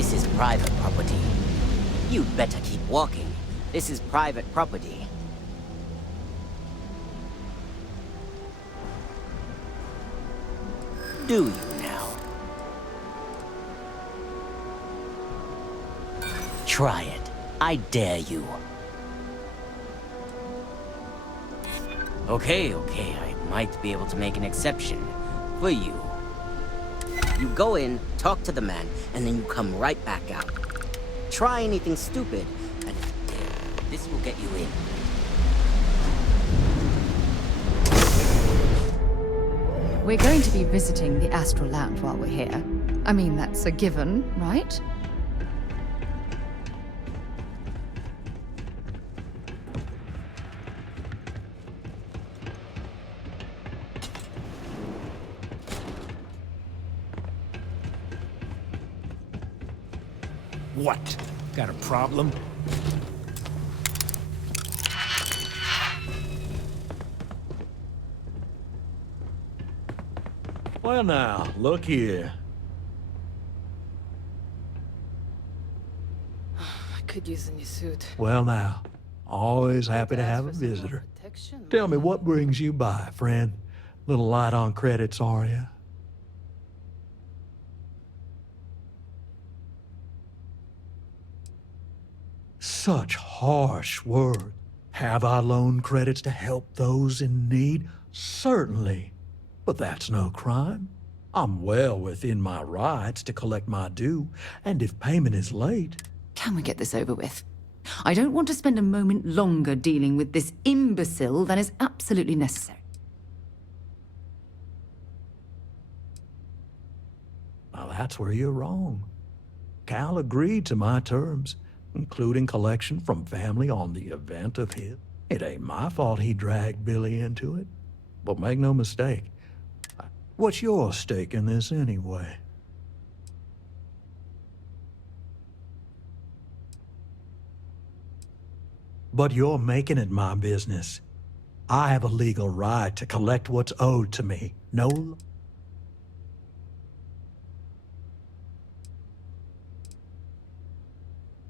This is private property. You'd better keep walking. This is private property. Do you now? Try it. I dare you. Okay, I might be able to make an exception. For you. You go in, talk to the man, and then you come right back out. Try anything stupid, and if you dare, this will get you in. We're going to be visiting the Astral Lounge while we're here. I mean, that's a given, right? What? Got a problem? Well now, look here. I could use a new suit. Well now, always happy to have a visitor. Tell me, what brings you by, friend? Little light on credits, are you? Such harsh words. Have I loaned credits to help those in need? Certainly. But that's no crime. I'm well within my rights to collect my due, and if payment is late... Can we get this over with? I don't want to spend a moment longer dealing with this imbecile than is absolutely necessary. Now that's where you're wrong. Cal agreed to my terms, including collection from family on the event of his. It ain't my fault he dragged Billy into it. But make no mistake, what's your stake in this anyway? But you're making it my business. I have a legal right to collect what's owed to me. No...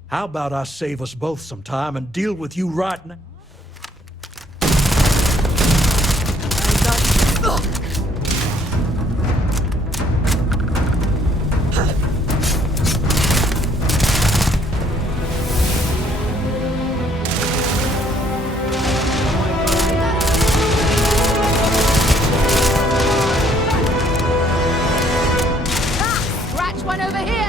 How about I save us both some time and deal with you right now? Scratch one over here!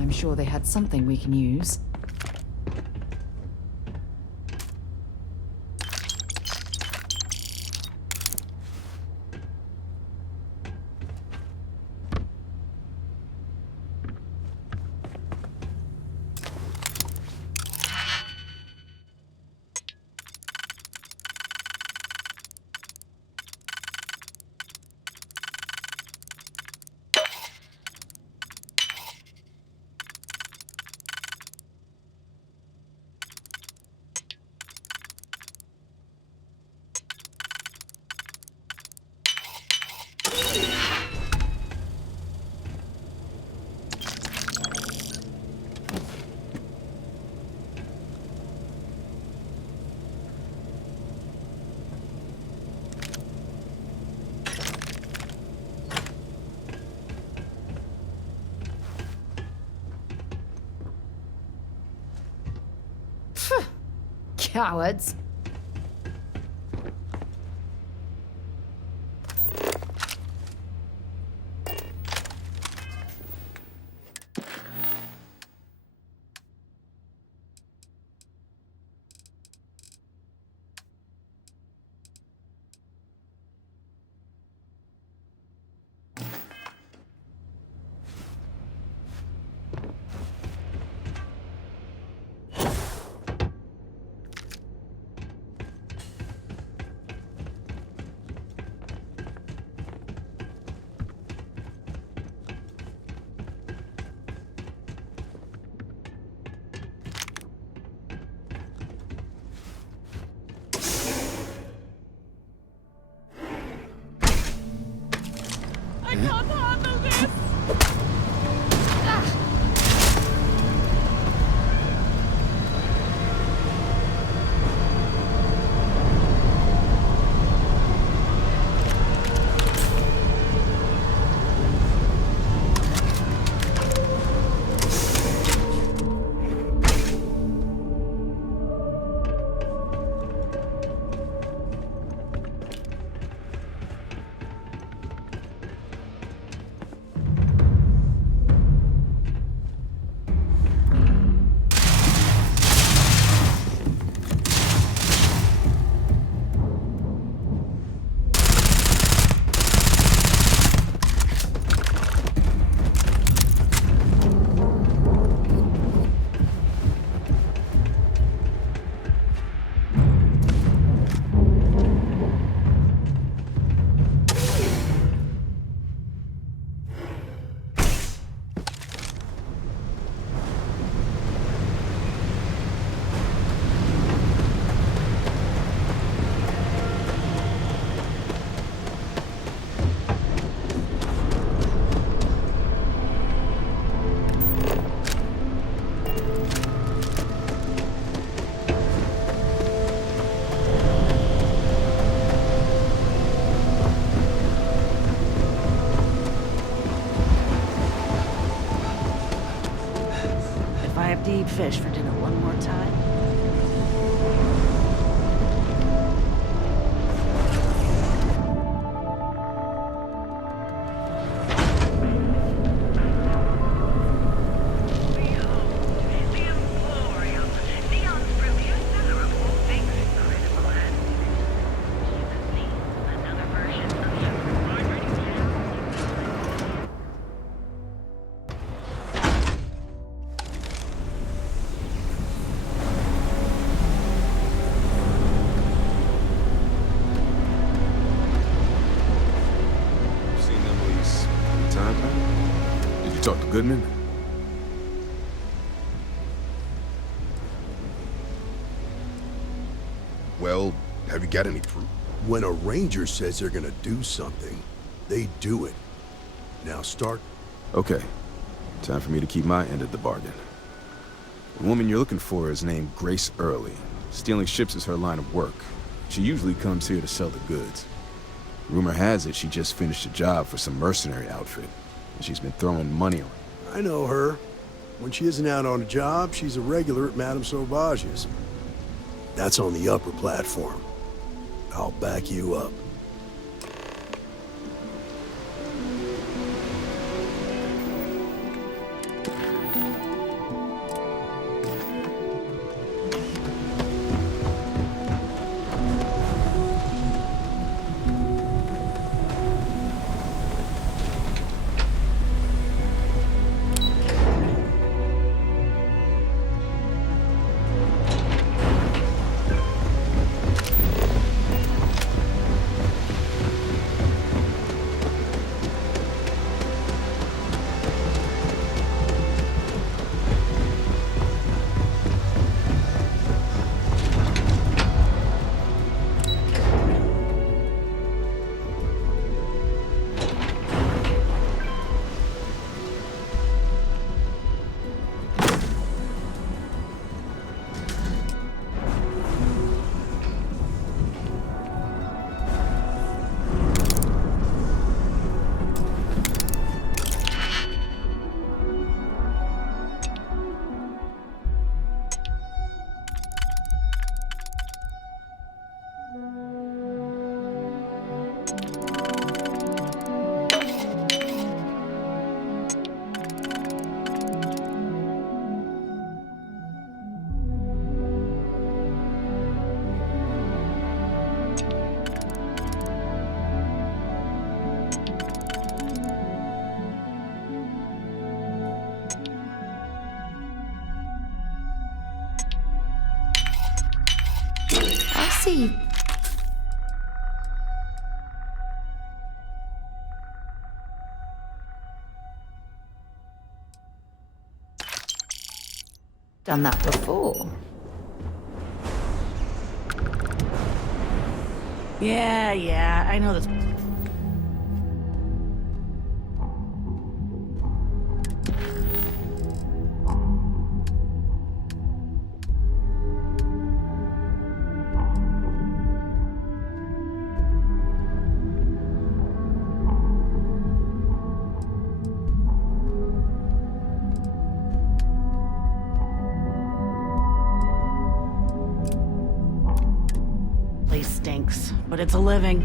I'm sure they had something we can use. Cowards. I can't handle this! Deep fish for dinner one more time. Talk to Goodman? Well, have you got any proof? When a ranger says they're gonna do something, they do it. Now start. Okay. Time for me to keep my end of the bargain. The woman you're looking for is named Grace Early. Stealing ships is her line of work. She usually comes here to sell the goods. Rumor has it she just finished a job for some mercenary outfit, and she's been throwing money around. I know her. When she isn't out on a job, she's a regular at Madame Sauvage's. That's on the upper platform. I'll back you up. See. Done that before. Yeah, I know this. place stinks, but it's a living.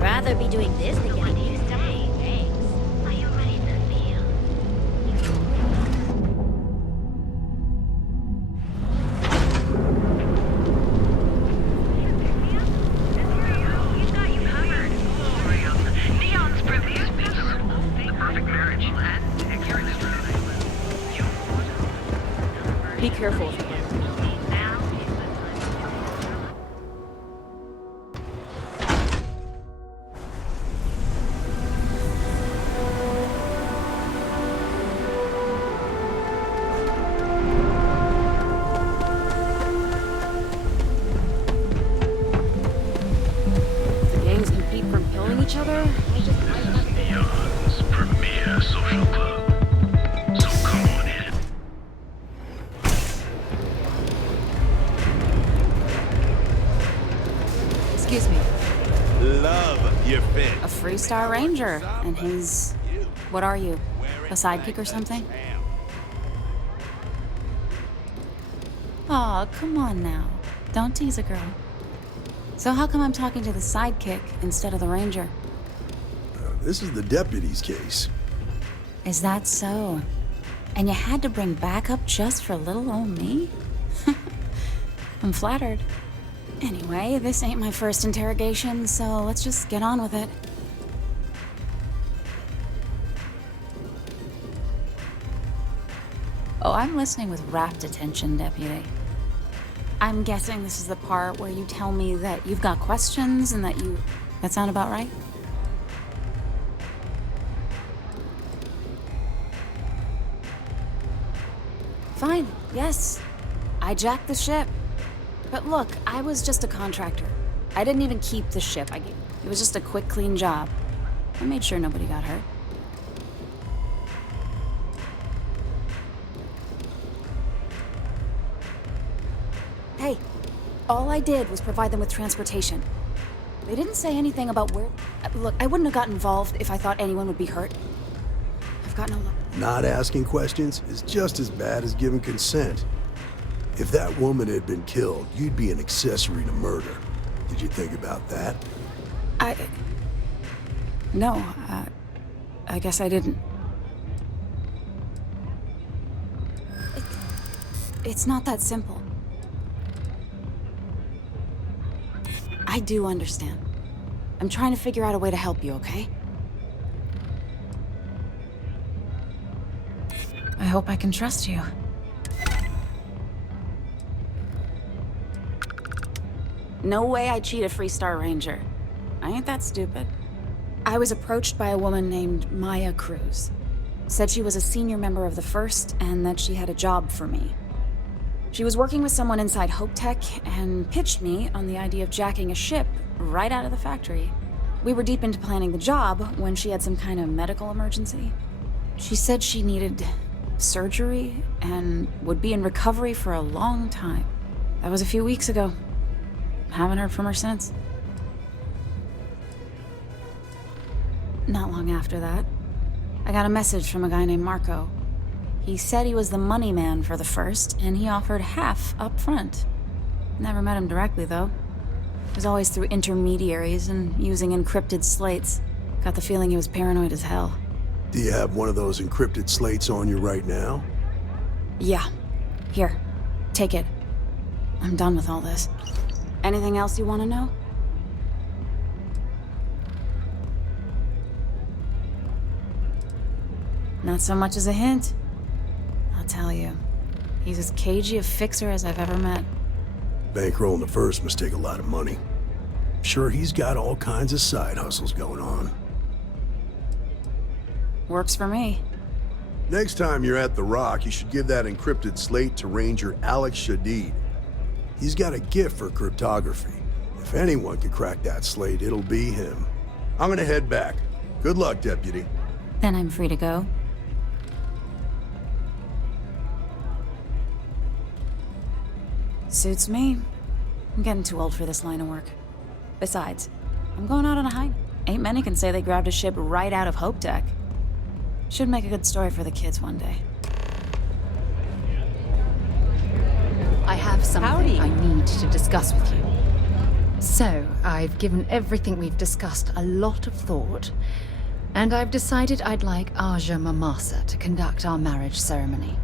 Rather be doing this than getting used to my thanks. Are you ready to feel? He's got you covered. Neon's previous pieces. The perfect marriage. And you're Be careful. The gangs compete for killing each other? Neon's premier social club. So come on in. Excuse me. Love your fit. A Freestar Ranger, and he's... What are you? A sidekick or something? Aw, come on now. Don't tease a girl. So how come I'm talking to the sidekick instead of the ranger? This is the deputy's case. Is that so? And you had to bring backup just for little old me? I'm flattered. Anyway, this ain't my first interrogation, so let's just get on with it. Oh, I'm listening with rapt attention, Deputy. I'm guessing this is the part where you tell me that you've got questions and that you... That sound about right? Fine, yes. I jacked the ship. But look, I was just a contractor. I didn't even keep the ship. It was just a quick, clean job. I made sure nobody got hurt. Hey, all I did was provide them with transportation. They didn't say anything about where... Look, I wouldn't have gotten involved if I thought anyone would be hurt. I've got no luck. Not asking questions is just as bad as giving consent. If that woman had been killed, you'd be an accessory to murder. Did you think about that? No, I guess I didn't. It's not that simple. I do understand. I'm trying to figure out a way to help you, okay? I hope I can trust you. No way I cheat a Freestar Ranger. I ain't that stupid. I was approached by a woman named Maya Cruz. Said she was a senior member of the First and that she had a job for me. She was working with someone inside Hope Tech and pitched me on the idea of jacking a ship right out of the factory. We were deep into planning the job when she had some kind of medical emergency. She said she needed surgery and would be in recovery for a long time. That was a few weeks ago. Haven't heard from her since. Not long after that, I got a message from a guy named Marco. He said he was the money man for the First, and he offered half up front. Never met him directly, though. It was always through intermediaries and using encrypted slates. Got the feeling he was paranoid as hell. Do you have one of those encrypted slates on you right now? Yeah. Here. Take it. I'm done with all this. Anything else you want to know? Not so much as a hint. I'll tell you. He's as cagey a fixer as I've ever met. Bankrolling the First must take a lot of money. Sure, he's got all kinds of side hustles going on. Works for me. Next time you're at the Rock, you should give that encrypted slate to Ranger Alex Shadid. He's got a gift for cryptography. If anyone can crack that slate, it'll be him. I'm gonna head back. Good luck, Deputy. Then I'm free to go. Suits me. I'm getting too old for this line of work. Besides, I'm going out on a hike. Ain't many can say they grabbed a ship right out of Hope Deck. Should make a good story for the kids one day. I have something I need to discuss with you. So, I've given everything we've discussed a lot of thought, and I've decided I'd like Aja Mamasa to conduct our marriage ceremony.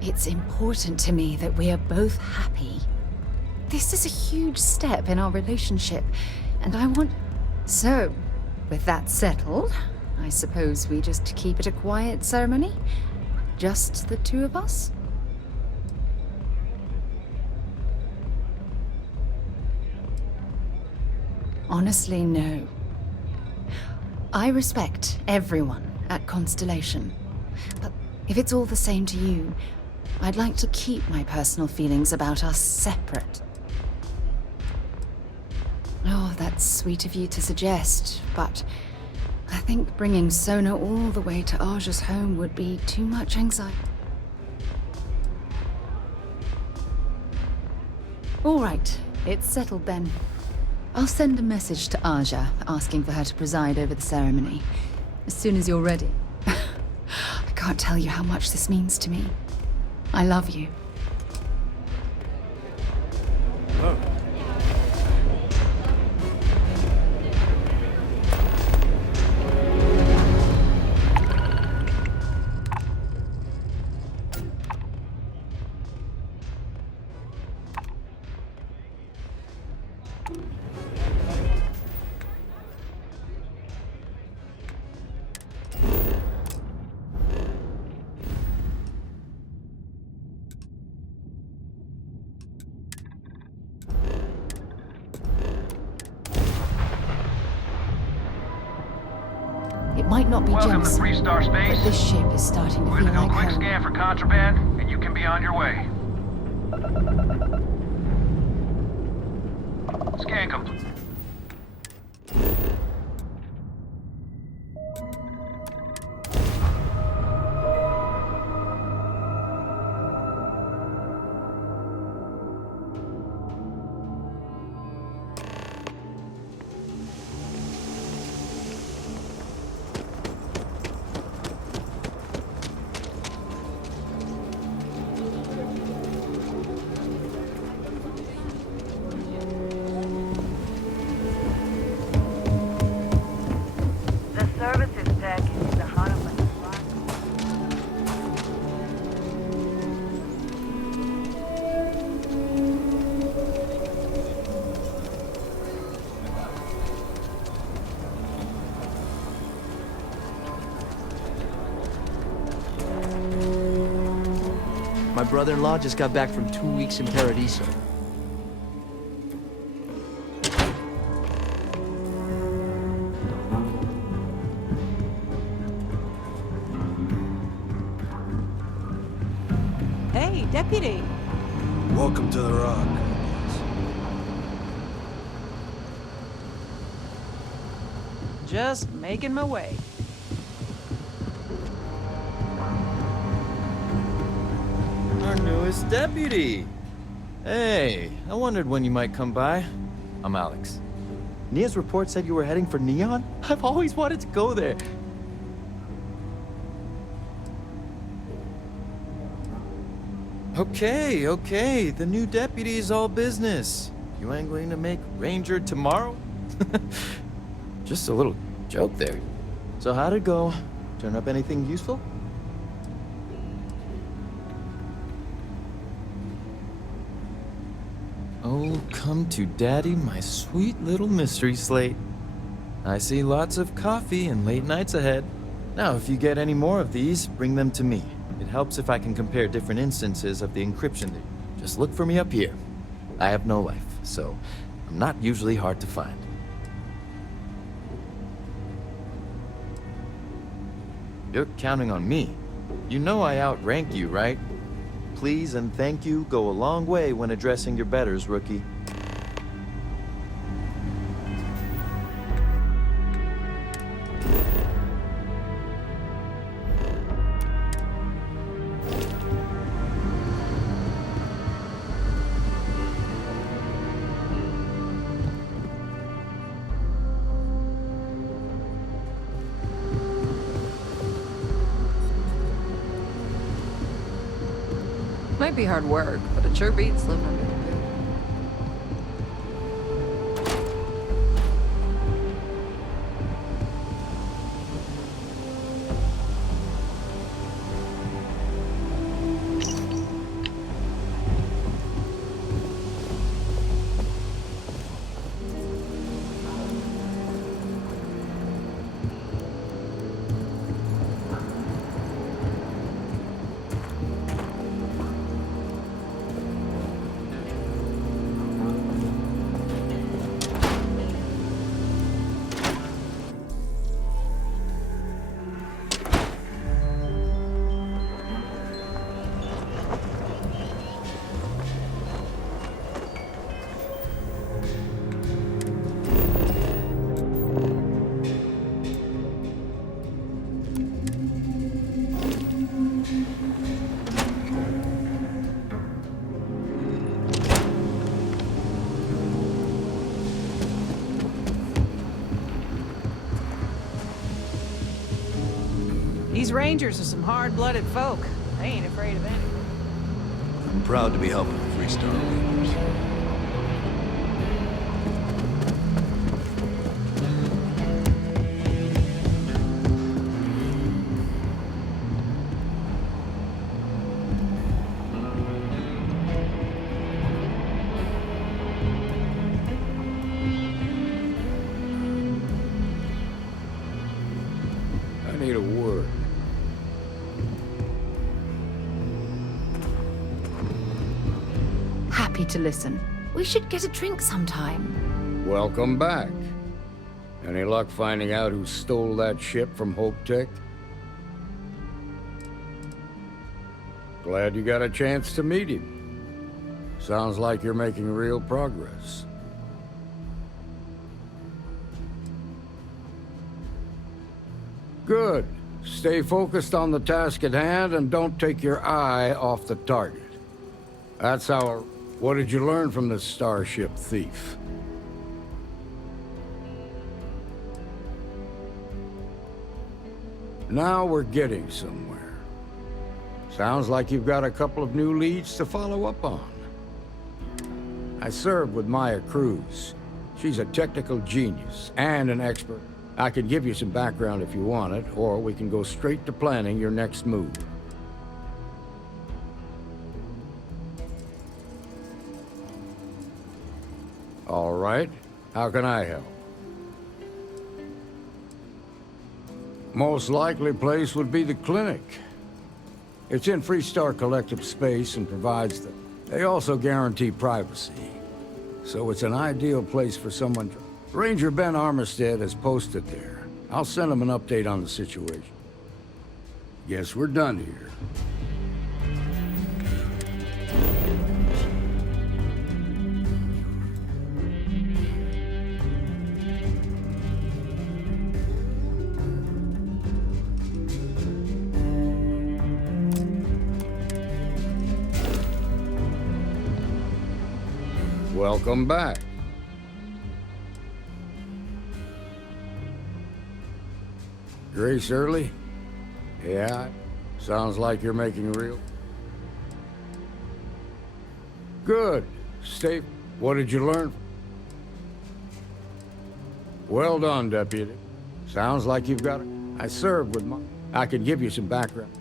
It's important to me that we are both happy. This is a huge step in our relationship, and I want... So, with that settled, I suppose we just keep it a quiet ceremony? Just the two of us? Honestly, no. I respect everyone at Constellation, but if it's all the same to you, I'd like to keep my personal feelings about us separate. Oh, that's sweet of you to suggest, but I think bringing Sona all the way to Aja's home would be too much anxiety. All right, it's settled then. I'll send a message to Aja asking for her to preside over the ceremony as soon as you're ready. I can't tell you how much this means to me. I love you. Oh. It might not be Welcome to Jensen, 3-star space. but this ship is starting to We're feel gonna do a like quick home. scan for contraband, and you can be on your way. Scan complete. The services deck is the heart of the slot. My brother-in-law just got back from 2 weeks in Paradiso. Hey, Deputy. Welcome to the Rock. Just making my way. Our newest deputy. Hey, I wondered when you might come by. I'm Alex. Nia's report said you were heading for Neon? I've always wanted to go there. Okay, the new deputy's all business. You ain't going to make Ranger tomorrow? Just a little joke there. So how'd it go? Turn up anything useful? Oh, come to daddy, my sweet little mystery slate. I see lots of coffee and late nights ahead. Now, if you get any more of these, bring them to me. It helps if I can compare different instances of the encryption. Just look for me up here. I have no life, so I'm not usually hard to find. You're counting on me. You know I outrank you, right? Please and thank you go a long way when addressing your betters, rookie. might be hard work, but it sure beats living under the roof. These Rangers are some hard-blooded folk. They ain't afraid of anything. I'm proud to be helping the 3-star Rangers. I need a word. Happy to listen. We should get a drink sometime. Welcome back. Any luck finding out who stole that ship from Hope Tech? Glad you got a chance to meet him. Sounds like you're making real progress. Good. Stay focused on the task at hand and don't take your eye off the target. That's how... What did you learn from this starship thief? Now we're getting somewhere. Sounds like you've got a couple of new leads to follow up on. I served with Maya Cruz. She's a technical genius and an expert. I can give you some background if you want it, or we can go straight to planning your next move. All right. How can I help? Most likely place would be the clinic. It's in Freestar Collective space and provides the... They also guarantee privacy. So it's an ideal place for someone to... Ranger Ben Armistead is posted there. I'll send him an update on the situation. Guess we're done here. Welcome back. Grace Early? Yeah, sounds like you're making real. Good. Stay... What did you learn? Well done, Deputy. Sounds like you've got it. I served with my... I can give you some background.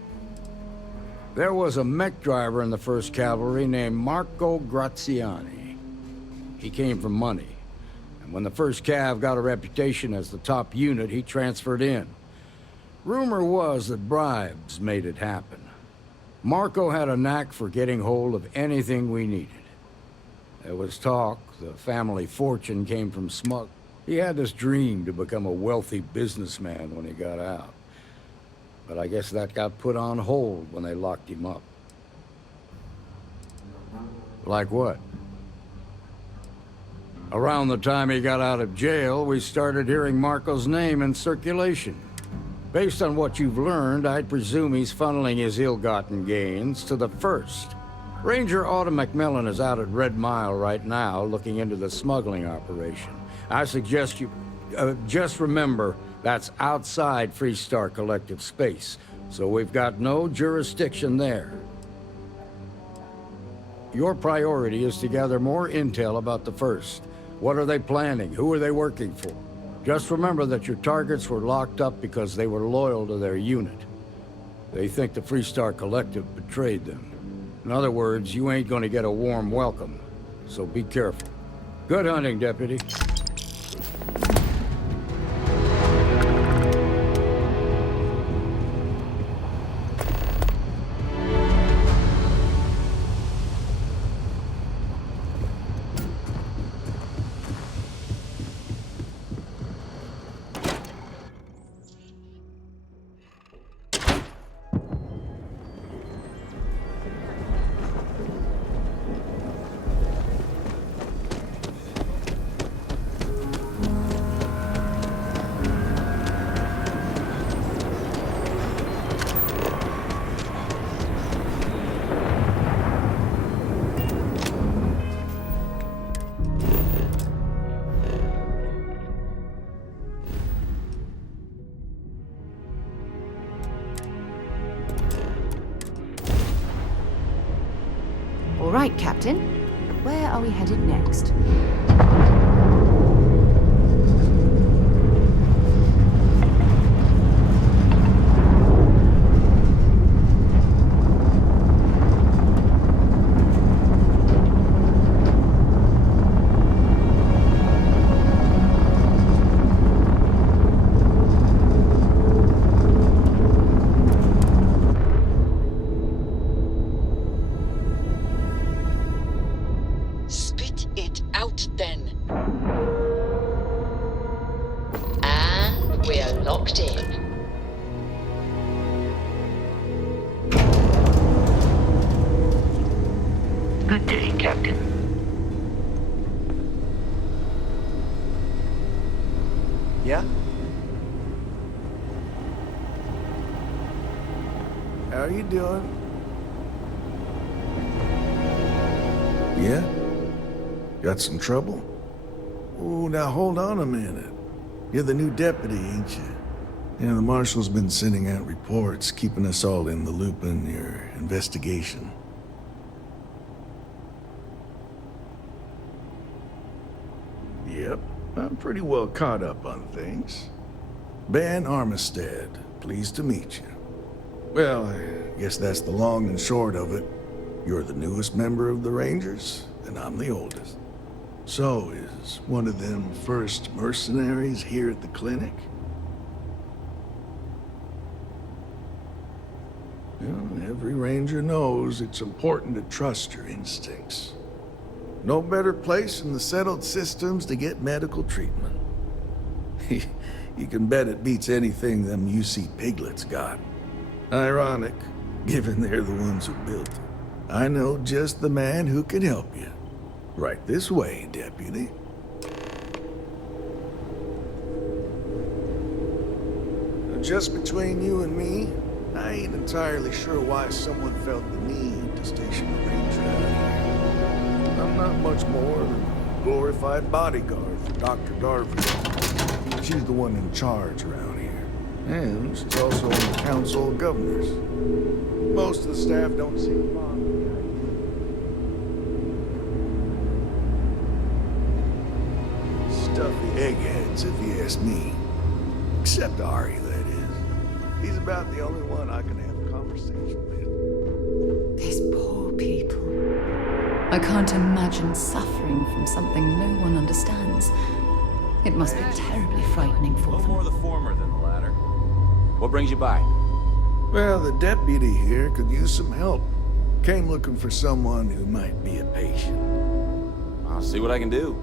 There was a mech driver in the 1st Cavalry named Marco Graziani. He came from money. And when the 1st Cav got a reputation as the top unit, he transferred in. Rumor was that bribes made it happen. Marco had a knack for getting hold of anything we needed. There was talk the family fortune came from smug. He had this dream to become a wealthy businessman when he got out. But I guess that got put on hold when they locked him up. Like what? Around the time he got out of jail, we started hearing Marco's name in circulation. Based on what you've learned, I'd presume he's funneling his ill-gotten gains to the 1st. Ranger Autumn McMillan is out at Red Mile right now, looking into the smuggling operation. I suggest you... just remember, that's outside Freestar Collective space, so we've got no jurisdiction there. your priority is to gather more intel about the First. What are they planning? Who are they working for? Just remember that your targets were locked up because they were loyal to their unit. They think the Freestar Collective betrayed them. In other words, you ain't gonna get a warm welcome, so be careful. Good hunting, Deputy. All right, Captain. Where are we headed next? Spit it out then. And we're locked in. Good day, Captain. Yeah? How you doing? Yeah? Got some trouble? Oh, now hold on a minute. You're the new deputy, ain't you? Yeah, the marshal's been sending out reports, keeping us all in the loop in your investigation. Yep, I'm pretty well caught up on things. Ben Armistead, pleased to meet you. Well, I guess that's the long and short of it. You're the newest member of the Rangers, and I'm the oldest. So, is one of them first mercenaries here at the clinic? Well, every Ranger knows it's important to trust your instincts. No better place in the settled systems to get medical treatment. You can bet it beats anything them UC piglets got. Ironic, given they're the ones who built it. I know just the man who can help you. Right this way, Deputy. Just between you and me, I ain't entirely sure why someone felt the need to station a ranger out here. I'm not much more than a glorified bodyguard for Dr. Darby. She's the one in charge around here. And she's also on the Council of Governors. Most of the staff don't seem to bother. Stuffy eggheads, if you ask me. Except Ari, that is. He's about the only one I can have a conversation with. These poor people. I can't imagine suffering from something no one understands. It must be terribly frightening for them. More the former than the latter. What brings you by? Well, the deputy here could use some help. Came looking for someone who might be a patient. I'll see what I can do.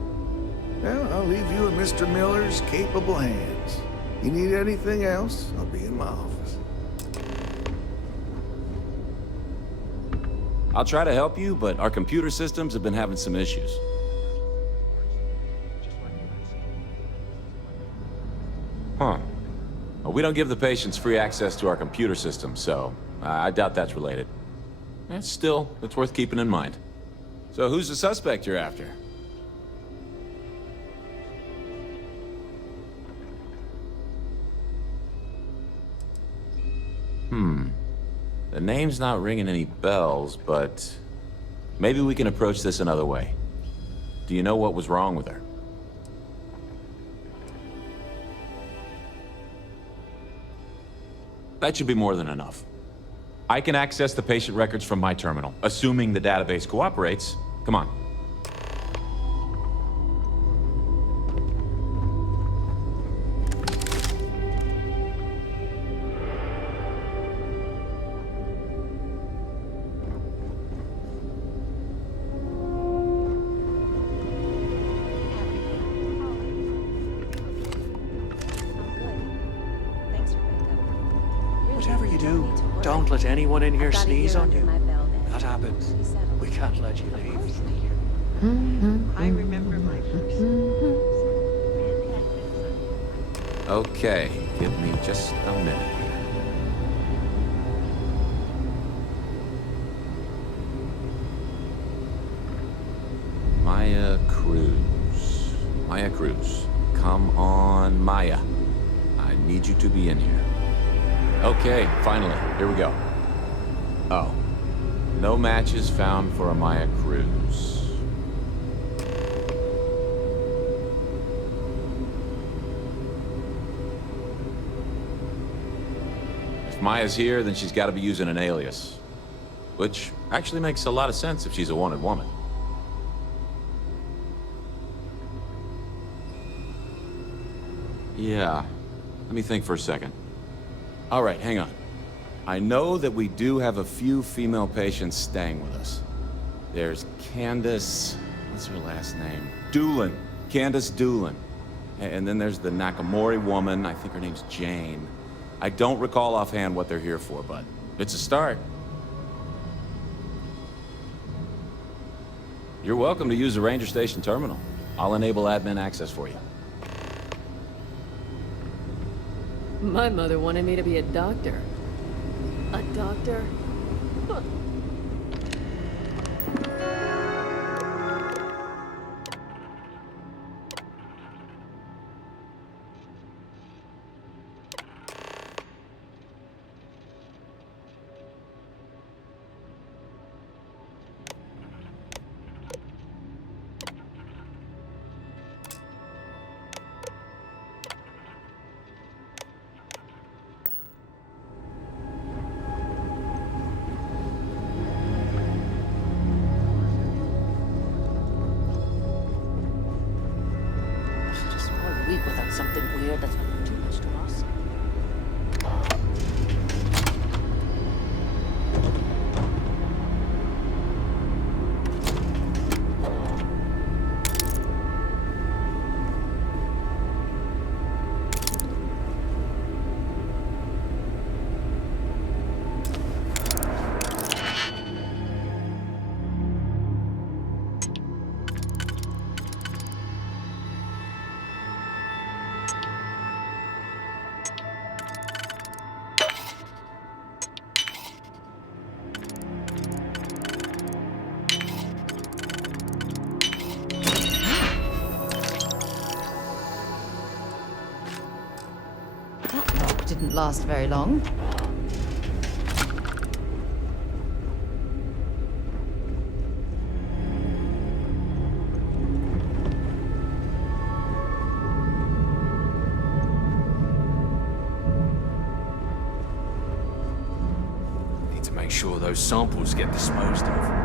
Well, I'll leave you in Mr. Miller's capable hands. You need anything else, I'll be in my office. I'll try to help you, but our computer systems have been having some issues. Huh. Well, we don't give the patients free access to our computer system, so I doubt that's related. Still, it's worth keeping in mind. So who's the suspect you're after? The name's not ringing any bells, but Maybe we can approach this another way. Do you know what was wrong with her? That should be more than enough. I can access the patient records from my terminal, assuming the database cooperates. Come on. Whatever you do, don't let anyone in here sneeze on you. That happens. We can't let you leave. I remember my first. Okay, give me just a minute here. Maya Cruz. Maya Cruz. Come on, Maya. I need you to be in here. Okay, finally, here we go. Oh. No matches found for a Maya Cruz. If Maya's here, then she's got to be using an alias. Which actually makes a lot of sense if she's a wanted woman. Yeah. Let me think for a second. All right, hang on. I know that we do have a few female patients staying with us. There's Candace... what's her last name? Doolin. Candace Doolin. And then there's the Nakamori woman. I think her name's Jane. I don't recall offhand what they're here for, but it's a start. You're welcome to use the Ranger Station terminal. I'll enable admin access for you. My mother wanted me to be a doctor. A doctor? Huh. Without something weird that's too much to ask. Didn't last very long. Need to make sure those samples get disposed of.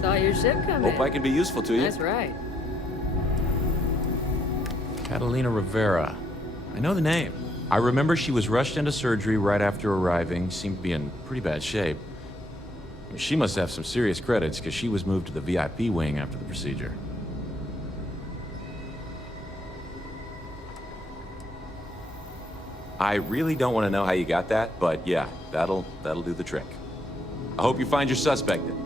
Saw your ship come in. Hope I can be useful to you. That's right. Catalina Rivera. I know the name. I remember she was rushed into surgery right after arriving. Seemed to be in pretty bad shape. She must have some serious credits, because she was moved to the VIP wing after the procedure. I really don't want to know how you got that, but yeah, that'll do the trick. I hope you find your suspect then.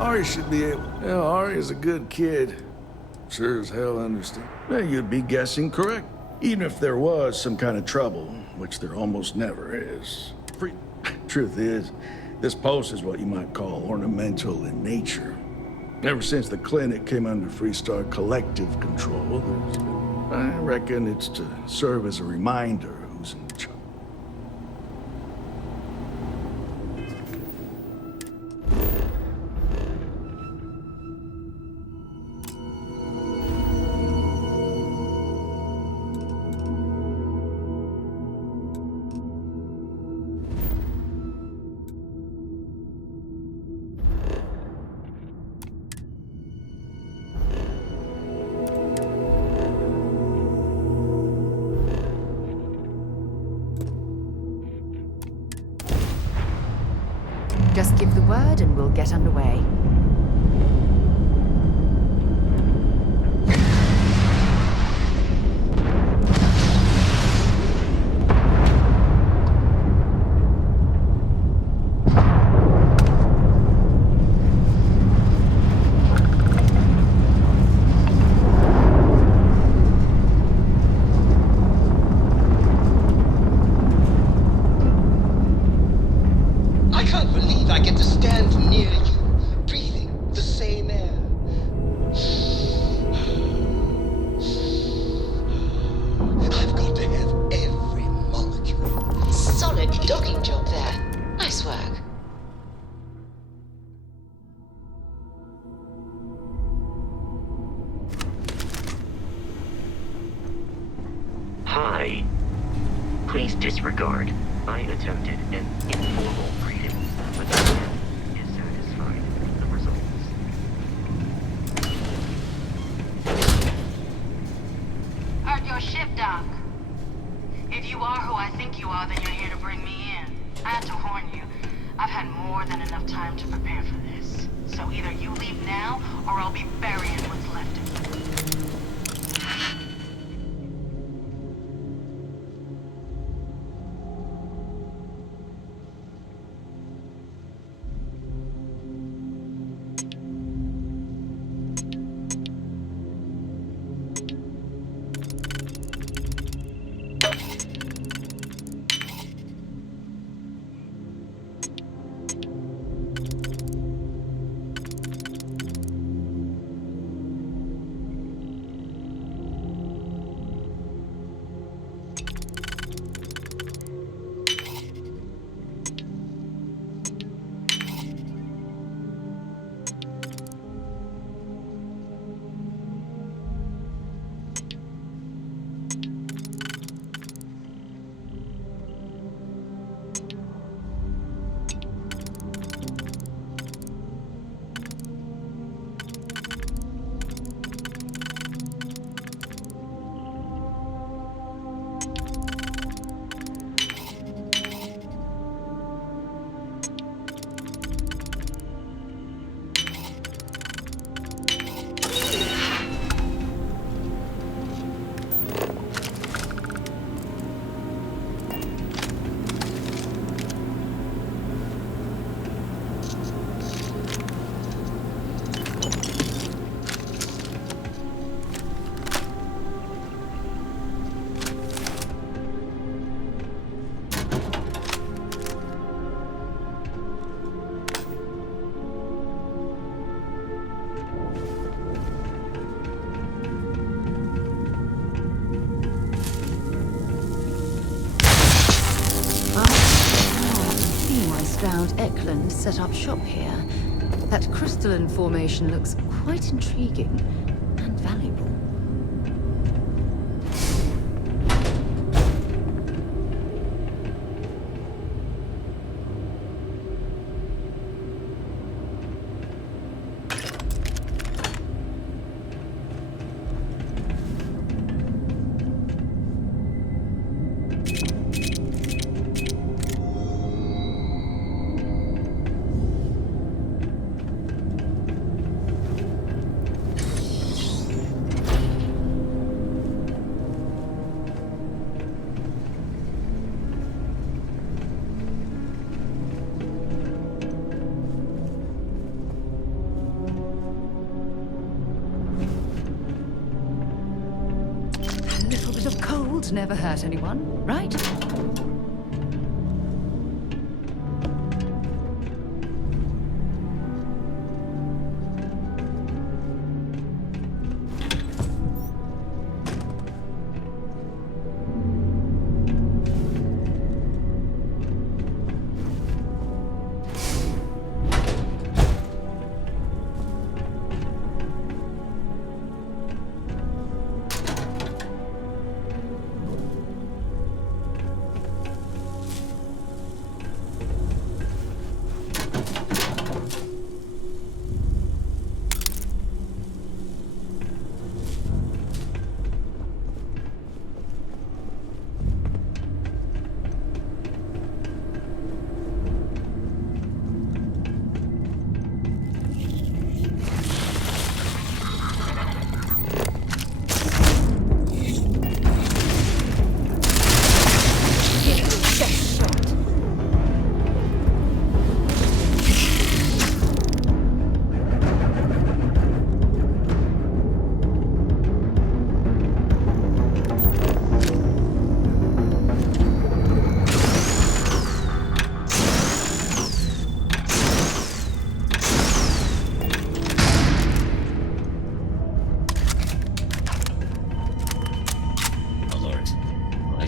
Ari should be able. Yeah, Ari is a good kid. Sure as hell understand. Well, you'd be guessing correct. Even if there was some kind of trouble, which there almost never is. Truth is, this post is what you might call ornamental in nature. Ever since the clinic came under Freestar collective control, I reckon it's to serve as a reminder who's in charge. Just give the word and we'll get underway. I can't believe I get to stand near you, breathing the same air. I've got to have every molecule. Solid docking job there. Nice work. Hi. Please disregard. I attempted an informal greeting, but the man is satisfied with the results. Heard your ship, Doc. If you are who I think you are, then you're here to bring me in. I had to warn you. I've had more than enough time to prepare for this. So either you leave now, or I'll be burying what's left of you. Eklund set up shop here. That crystalline formation looks quite intriguing and valuable. bit of cold never hurt anyone, right?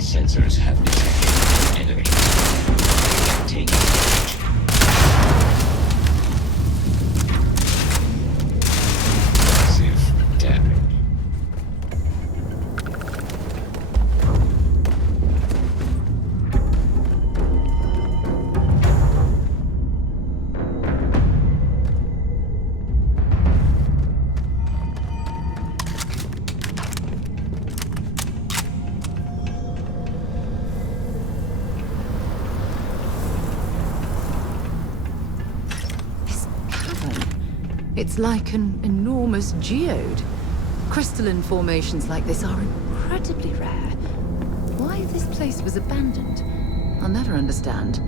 Sensors have detected enemy. Take massive damage. It's like an enormous geode. Crystalline formations like this are incredibly rare. Why this place was abandoned, I'll never understand.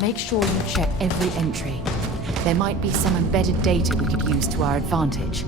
Make sure you check every entry. There might be some embedded data we could use to our advantage.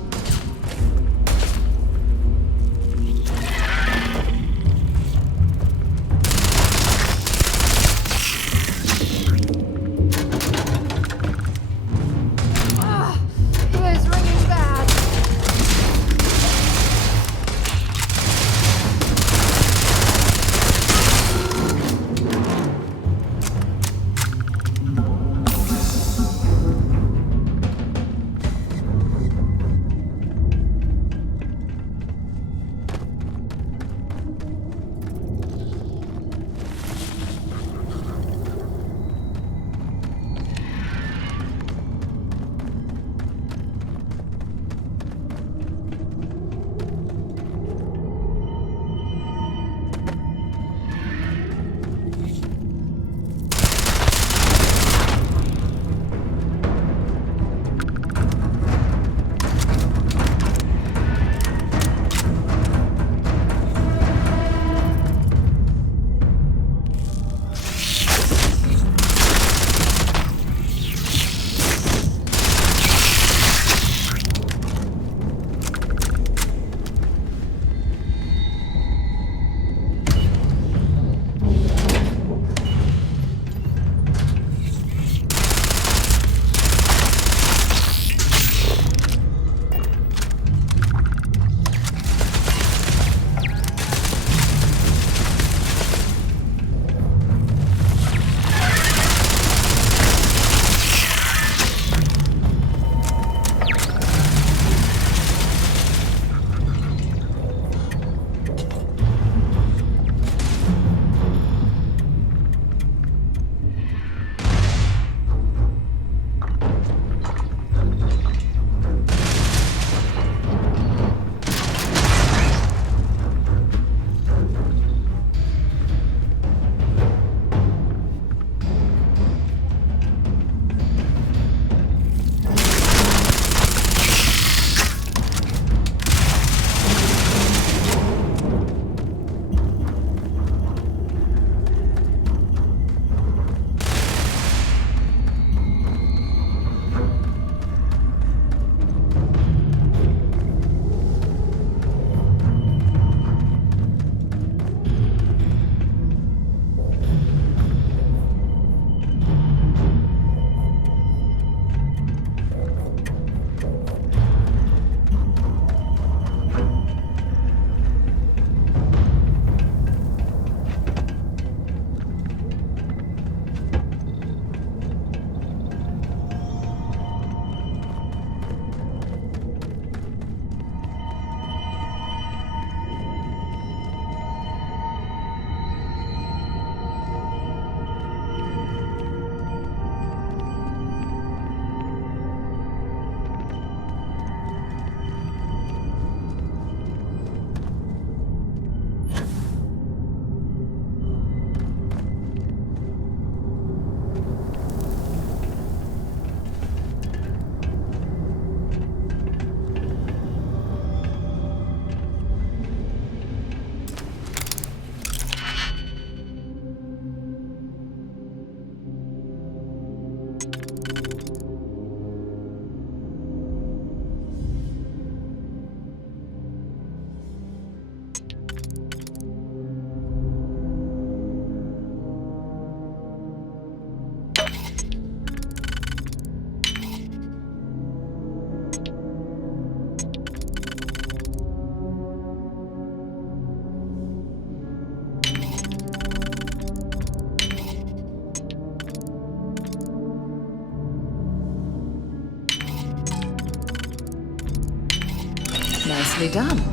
nicely done.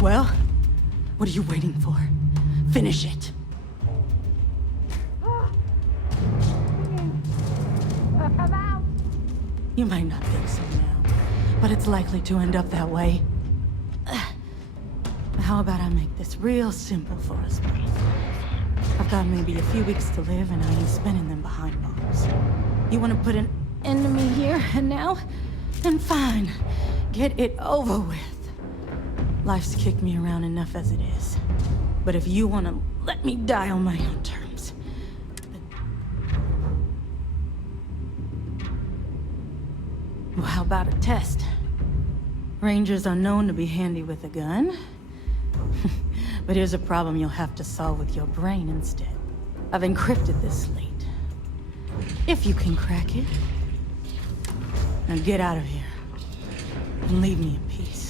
Well, what are you waiting for? Finish it. You might not think so now, but it's likely to end up that way. How about I make this real simple for us both? I've got maybe a few weeks to live, and I ain't spending them behind bars. You want to put an end to me here and now? Then fine. Get it over with. Life's kicked me around enough as it is. But if you want to let me die on my own terms... Well, how about a test? Rangers are known to be handy with a gun. But here's a problem you'll have to solve with your brain instead. I've encrypted this slate. If you can crack it, now get out of here and leave me in peace.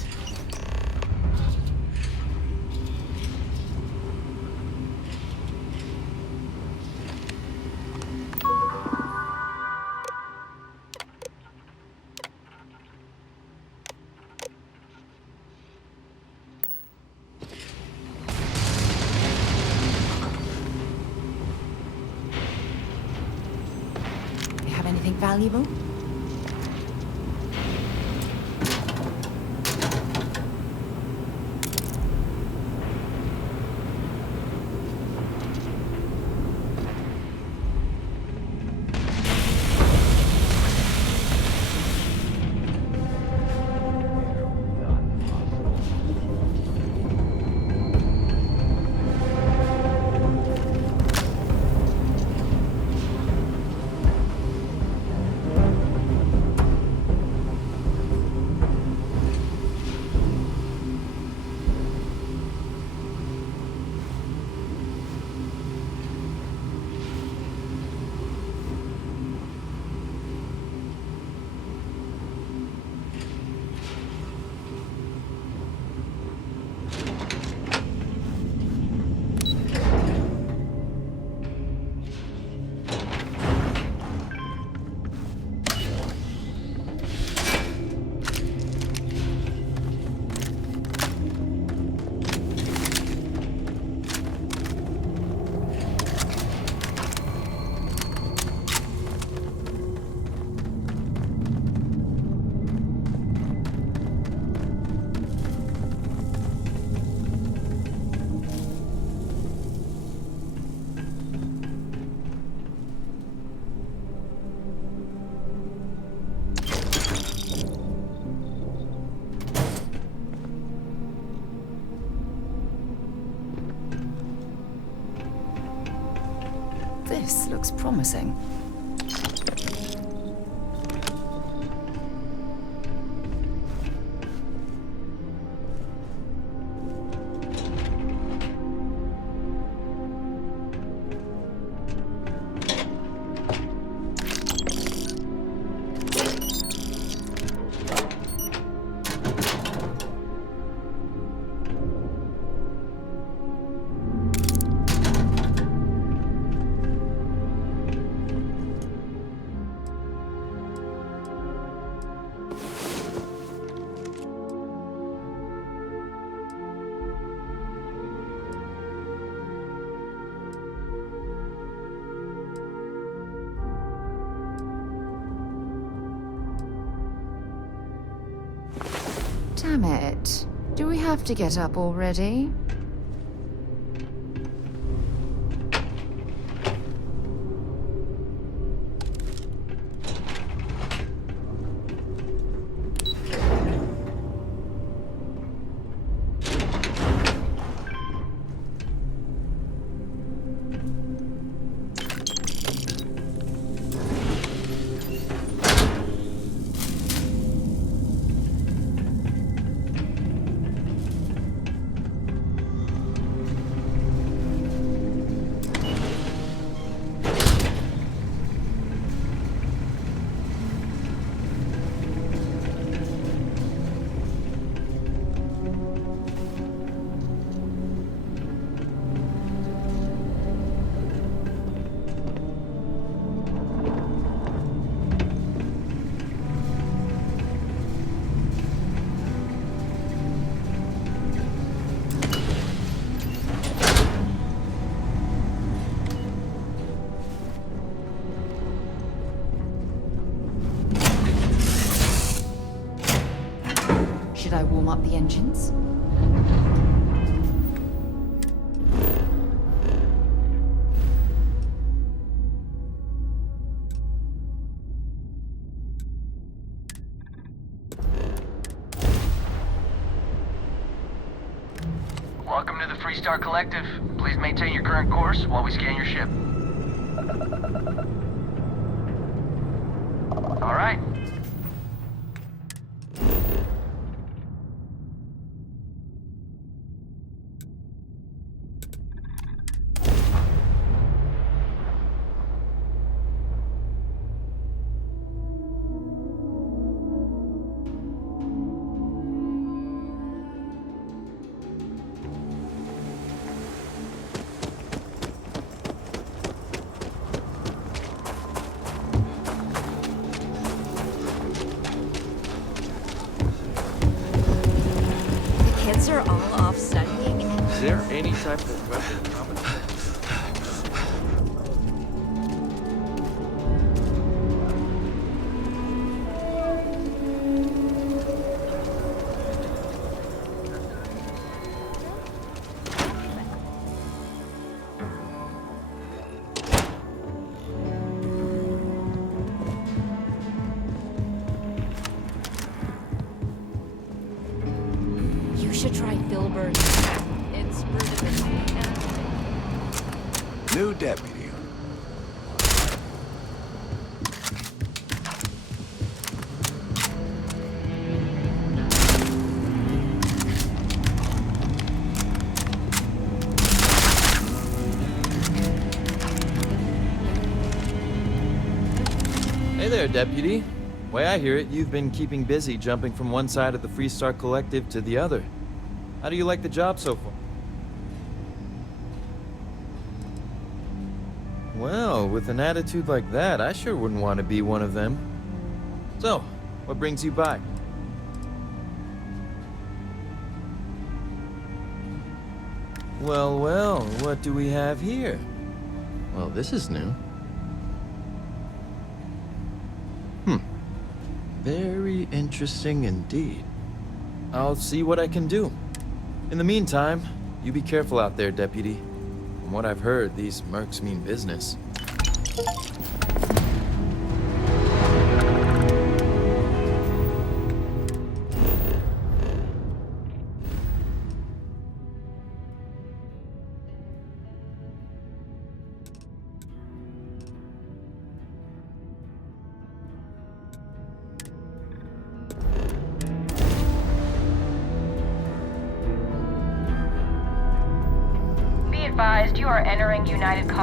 Valuable? This looks promising. Damn it. Do we have to get up already? Should I warm up the engines? Welcome to the Freestar Collective. Please maintain your current course while we scan your ship. All right. Kids are all off studying. Is there any type of weapon common? You should try Filbert. It's brewed with New deputy. Hey there, Deputy. Way I hear it, you've been keeping busy jumping from one side of the Freestar Collective to the other. How do you like the job so far? Well, with an attitude like that, I sure wouldn't want to be one of them. So, what brings you by? Well, well, what do we have here? Well, this is new. Very interesting indeed. I'll see what I can do. In the meantime, you be careful out there, Deputy. From what I've heard, these mercs mean business. advised, you are entering United Colony.